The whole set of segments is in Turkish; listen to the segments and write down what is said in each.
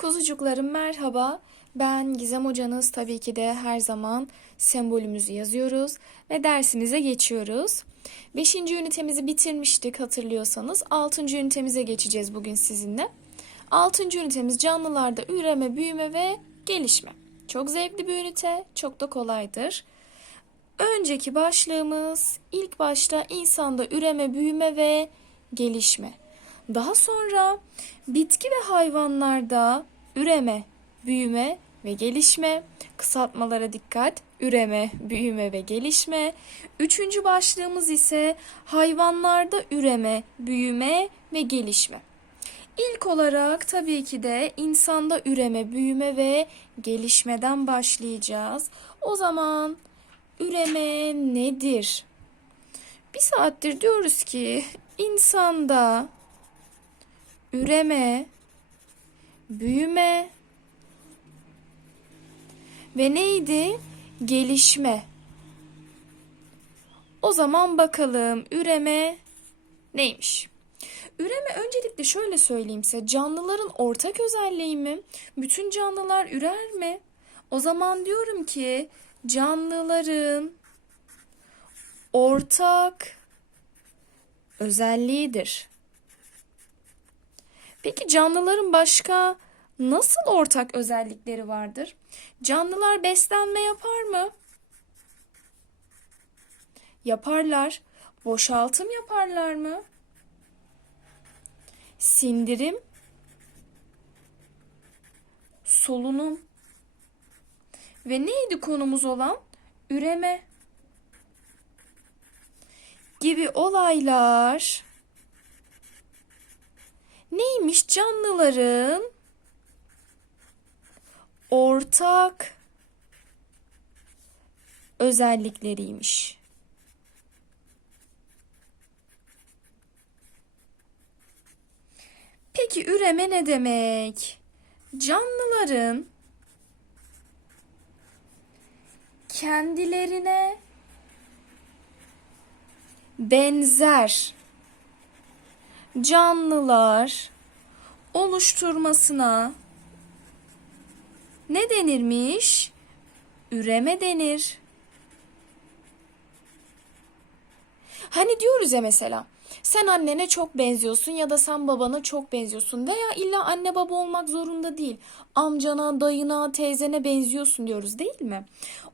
Kuzucuklarım merhaba. Ben Gizem hocanız. Tabii ki de her zaman sembolümüzü yazıyoruz ve dersimize geçiyoruz. Beşinci ünitemizi bitirmiştik hatırlıyorsanız. Altıncı ünitemize geçeceğiz bugün sizinle. Altıncı ünitemiz canlılarda üreme, büyüme ve gelişme. Çok zevkli bir ünite, çok da kolaydır. Önceki başlığımız ilk başta insanda üreme, büyüme ve gelişme. Daha sonra bitki ve hayvanlarda üreme, büyüme ve gelişme, kısaltmalara dikkat, üreme, büyüme ve gelişme. Üçüncü başlığımız ise hayvanlarda üreme, büyüme ve gelişme. İlk olarak tabii ki de insanda üreme, büyüme ve gelişmeden başlayacağız. O zaman üreme nedir? Bir saattir diyoruz ki insanda üreme, büyüme ve neydi? Gelişme. O zaman bakalım üreme neymiş? Üreme öncelikle şöyle söyleyeyim size canlıların ortak özelliği mi? Bütün canlılar ürer mi? O zaman diyorum ki canlıların ortak özelliğidir. Peki canlıların başka nasıl ortak özellikleri vardır? Canlılar beslenme yapar mı? Yaparlar. Boşaltım yaparlar mı? Sindirim, solunum ve neydi konumuz olan? Üreme gibi olaylar neymiş canlıların ortak özellikleriymiş. Peki üreme ne demek? Canlıların kendilerine benzer canlılar oluşturmasına ne denirmiş? Üreme denir. Hani diyoruz ya mesela sen annene çok benziyorsun ya da sen babana çok benziyorsun veya illa anne baba olmak zorunda değil. Amcana, dayına, teyzene benziyorsun diyoruz değil mi?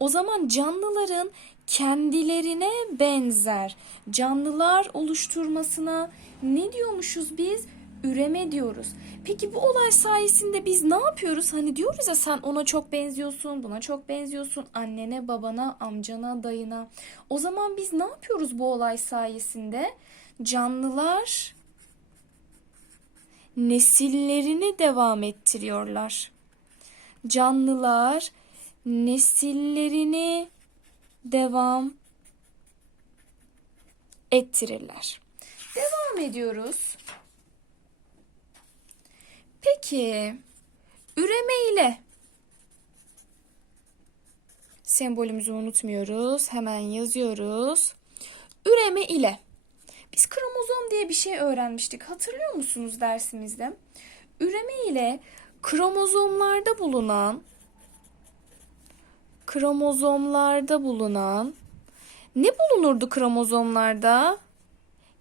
O zaman canlıların kendilerine benzer canlılar oluşturmasına ne diyormuşuz biz? Üreme diyoruz. Peki bu olay sayesinde biz ne yapıyoruz? Hani diyoruz ya sen ona çok benziyorsun, buna çok benziyorsun, annene, babana, amcana, dayına. O zaman biz ne yapıyoruz bu olay sayesinde? Canlılar nesillerini devam ettiriyorlar. Canlılar nesillerini devam ettirirler. Devam ediyoruz. Peki üreme ile sembolümüzü unutmuyoruz. Hemen yazıyoruz. Üreme ile biz kromozom diye bir şey öğrenmiştik. Hatırlıyor musunuz dersimizde? Üreme ile kromozomlarda bulunan kromozomlarda bulunan ne bulunurdu kromozomlarda?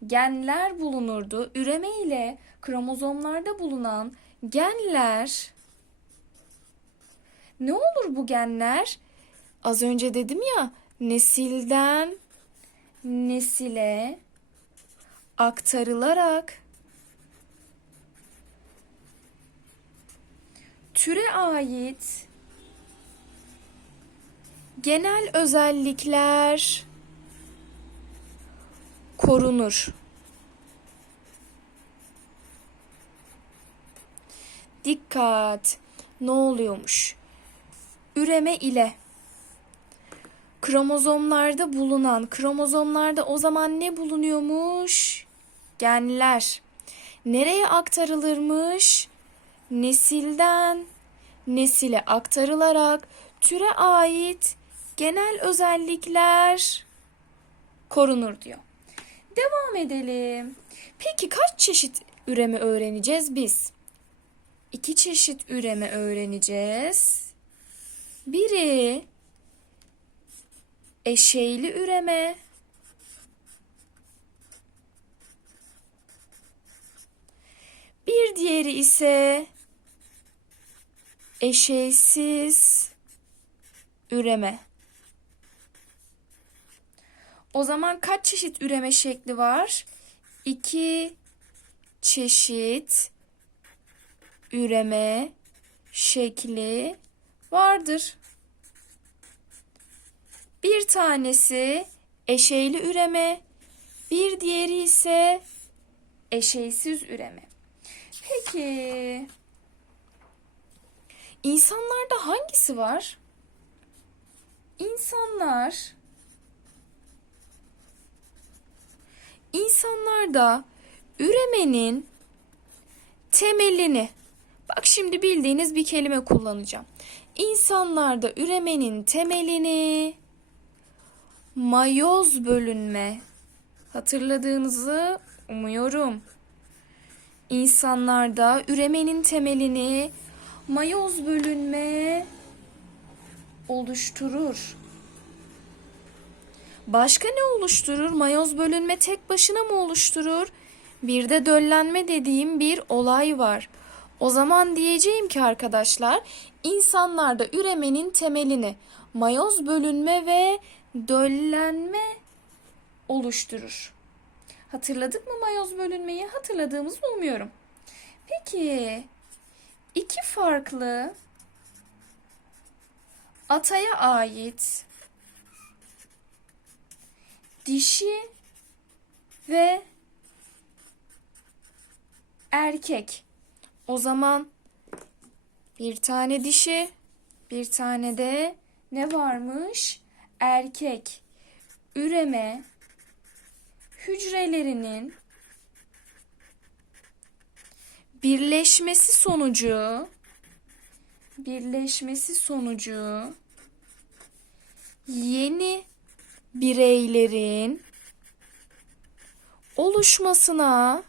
Genler bulunurdu. Üreme ile kromozomlarda bulunan genler ne olur bu genler? Az önce dedim ya nesilden nesile aktarılarak türe ait genel özellikler korunur. Dikkat! Ne oluyormuş? Üreme ile kromozomlarda bulunan kromozomlarda o zaman ne bulunuyormuş? Genler. Nereye aktarılırmış? Nesilden nesile aktarılarak türe ait genel özellikler korunur diyor. Devam edelim. Peki kaç çeşit üreme öğreneceğiz biz? iki çeşit üreme öğreneceğiz. Biri eşeyli üreme. Bir diğeri ise eşeysiz üreme. O zaman kaç çeşit üreme şekli var? İki çeşit üreme şekli vardır. Bir tanesi eşeyli üreme, bir diğeri ise eşeysiz üreme. Peki insanlarda hangisi var? İnsanlar insanlarda üremenin temelini bak şimdi bildiğiniz bir kelime kullanacağım. İnsanlarda üremenin temelini mayoz bölünme hatırladığınızı umuyorum. İnsanlarda üremenin temelini mayoz bölünme oluşturur. Başka ne oluşturur? Mayoz bölünme tek başına mı oluşturur? Bir de döllenme dediğim bir olay var. O zaman diyeceğim ki arkadaşlar, insanlarda üremenin temelini mayoz bölünme ve döllenme oluşturur. Hatırladık mı mayoz bölünmeyi? Hatırladığımızı umuyorum. Peki, iki farklı ataya ait dişi ve erkek. O zaman bir tane dişi, bir tane de ne varmış? Erkek. Üreme hücrelerinin birleşmesi sonucu birleşmesi sonucu yeni bireylerin oluşmasına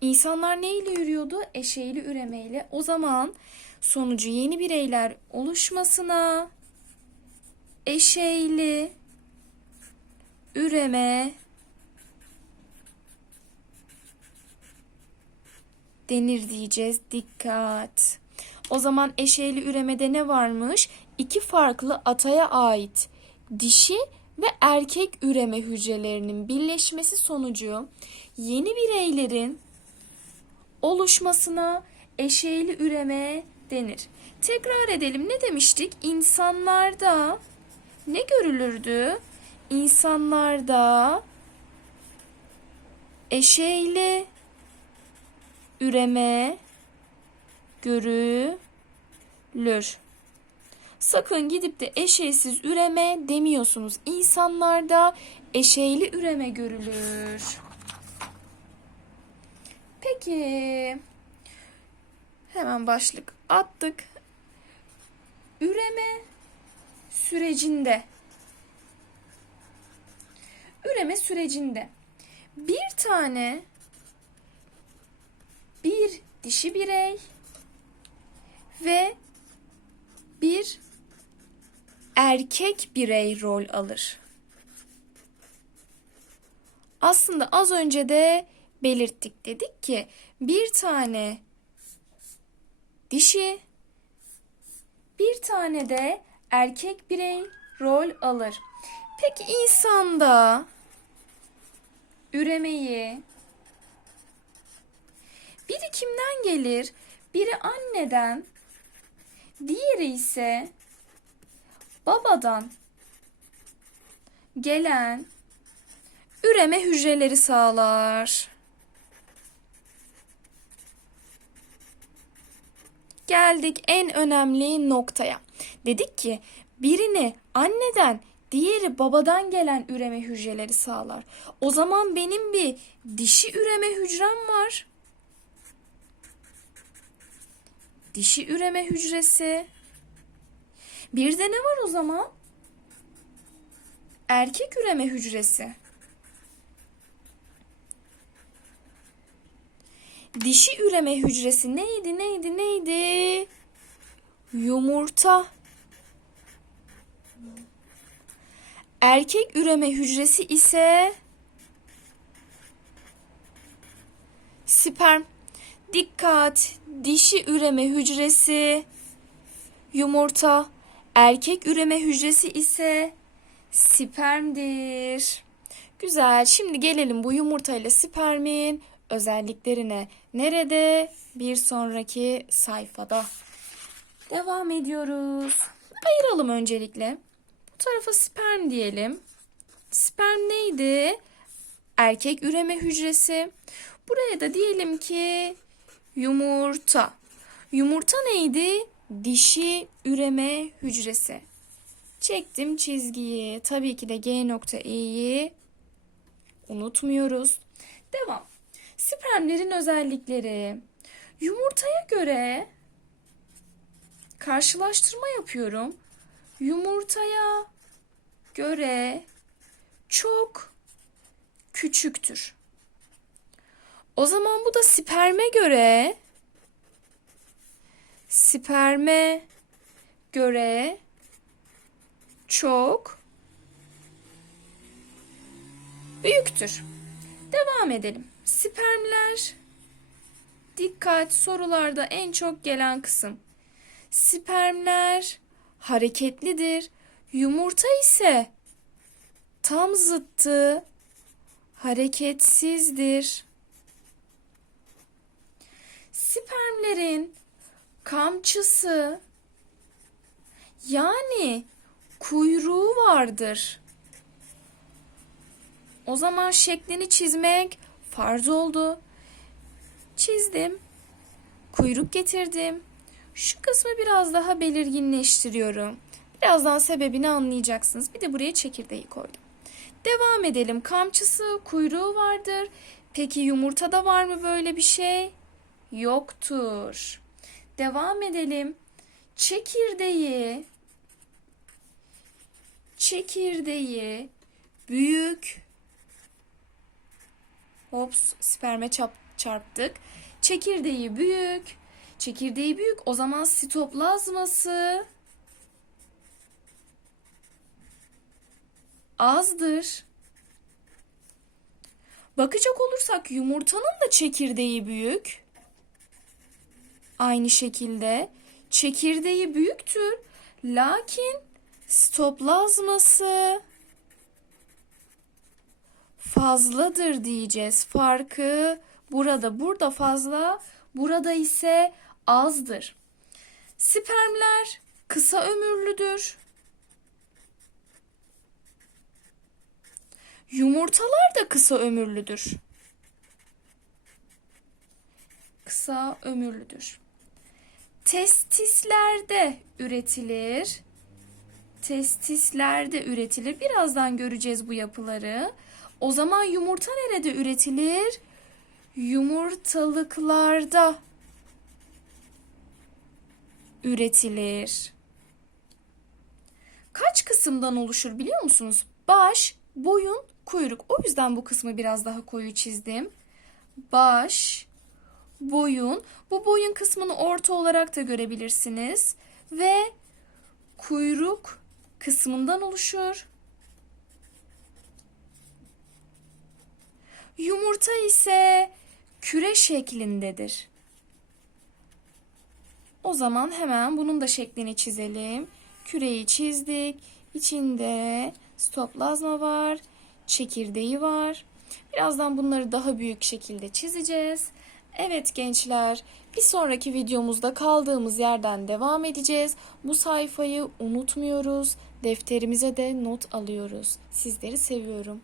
insanlar neyle yürüyordu? Eşeğli üremeyle. O zaman sonucu yeni bireyler oluşmasına eşeğli üreme denir diyeceğiz. Dikkat. O zaman eşeğli üremede ne varmış? İki farklı ataya ait dişi ve erkek üreme hücrelerinin birleşmesi sonucu yeni bireylerin oluşmasına eşeğli üreme denir. Tekrar edelim ne demiştik? İnsanlarda ne görülürdü? İnsanlarda eşeğli üreme görülür. Sakın gidip de eşeğsiz üreme demiyorsunuz. İnsanlarda eşeğli üreme görülür. Peki. Hemen başlık attık. Üreme sürecinde üreme sürecinde bir tane bir dişi birey ve bir erkek birey rol alır. Aslında az önce de belirttik dedik ki bir tane dişi bir tane de erkek birey rol alır. Peki insanda üremeyi biri kimden gelir? Biri anneden, diğeri ise babadan gelen üreme hücreleri sağlar. Geldik en önemli noktaya. Dedik ki birini anneden, diğeri babadan gelen üreme hücreleri sağlar. O zaman benim bir dişi üreme hücrem var. Dişi üreme hücresi. Bir de ne var o zaman? Erkek üreme hücresi. Dişi üreme hücresi neydi neydi neydi? Yumurta. Erkek üreme hücresi ise sperm. Dikkat! Dişi üreme hücresi yumurta. Erkek üreme hücresi ise spermdir. Güzel. Şimdi gelelim bu yumurta ile spermin özelliklerine. Nerede? Bir sonraki sayfada. Devam ediyoruz. Ayıralım öncelikle. Bu tarafa sperm diyelim. Sperm neydi? Erkek üreme hücresi. Buraya da diyelim ki yumurta. Yumurta neydi? Dişi üreme hücresi. Çektim çizgiyi. Tabii ki de G nokta E'yi unutmuyoruz. Devam. Spermlerin özellikleri. Yumurtaya göre karşılaştırma yapıyorum. Yumurtaya göre çok küçüktür. O zaman bu da sperme göre sperme göre çok büyüktür. Devam edelim. Spermler dikkat sorularda en çok gelen kısım. Spermler hareketlidir. Yumurta ise tam zıttı hareketsizdir. Spermlerin kamçısı yani kuyruğu vardır. O zaman şeklini çizmek farz oldu. Çizdim. Kuyruk getirdim. Şu kısmı biraz daha belirginleştiriyorum. Birazdan sebebini anlayacaksınız. Bir de buraya çekirdeği koydum. Devam edelim. Kamçısı, kuyruğu vardır. Peki yumurtada var mı böyle bir şey? Yoktur. Devam edelim. Çekirdeği çekirdeği büyük Hops sperme çap, çarptık. Çekirdeği büyük. Çekirdeği büyük. O zaman sitoplazması azdır. Bakacak olursak yumurtanın da çekirdeği büyük. Aynı şekilde çekirdeği büyüktür. Lakin sitoplazması fazladır diyeceğiz. Farkı burada burada fazla, burada ise azdır. Spermler kısa ömürlüdür. Yumurtalar da kısa ömürlüdür. Kısa ömürlüdür. Testislerde üretilir. Testislerde üretilir. Birazdan göreceğiz bu yapıları. O zaman yumurta nerede üretilir? Yumurtalıklarda üretilir. Kaç kısımdan oluşur biliyor musunuz? Baş, boyun, kuyruk. O yüzden bu kısmı biraz daha koyu çizdim. Baş, boyun. Bu boyun kısmını orta olarak da görebilirsiniz. Ve kuyruk kısmından oluşur. Yumurta ise küre şeklindedir. O zaman hemen bunun da şeklini çizelim. Küreyi çizdik. İçinde stoplazma var, çekirdeği var. Birazdan bunları daha büyük şekilde çizeceğiz. Evet gençler, bir sonraki videomuzda kaldığımız yerden devam edeceğiz. Bu sayfayı unutmuyoruz. Defterimize de not alıyoruz. Sizleri seviyorum.